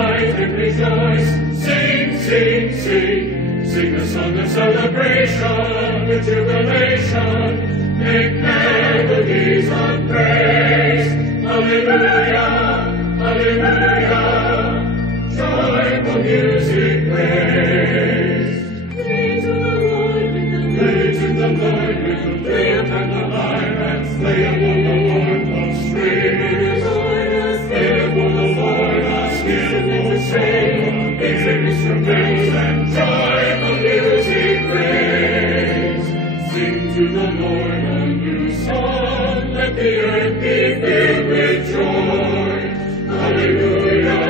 delight and rejoice. Sing, sing, sing. Sing a song of celebration with jubilation. Make melodies of praise. Hallelujah, hallelujah. Joyful music praise. Praise the Lord with the Praise to the Lord with the flute and the lyre, and play upon the Lord of strings. Skillful the Lord, a skillful soul, his instruments and joyful music praise. Sing to the Lord a new song, let the earth be filled with joy. Hallelujah,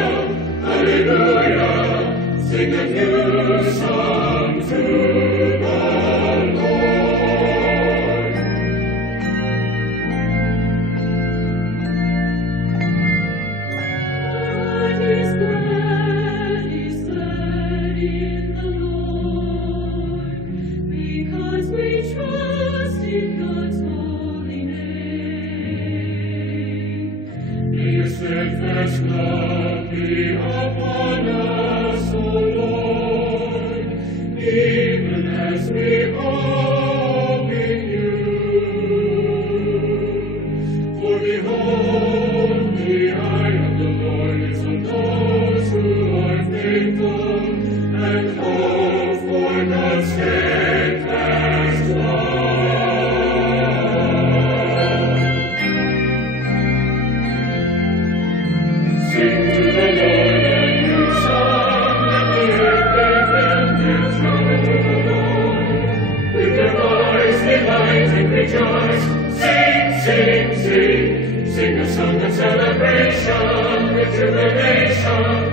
hallelujah, sing a new song to the Lord. Heart is glad in the Lord, because we trust in God's holy name. May your steadfast love be upon us, O Lord, even as we hope in you. For behold, the eye of the Lord is on those who are faithful and hope for God's steadfast love. Sing to the Lord a new song, let the earth be filled with joy. With your voice delight and rejoice. Sing, sing, sing. Sing a song of celebration with jubilation.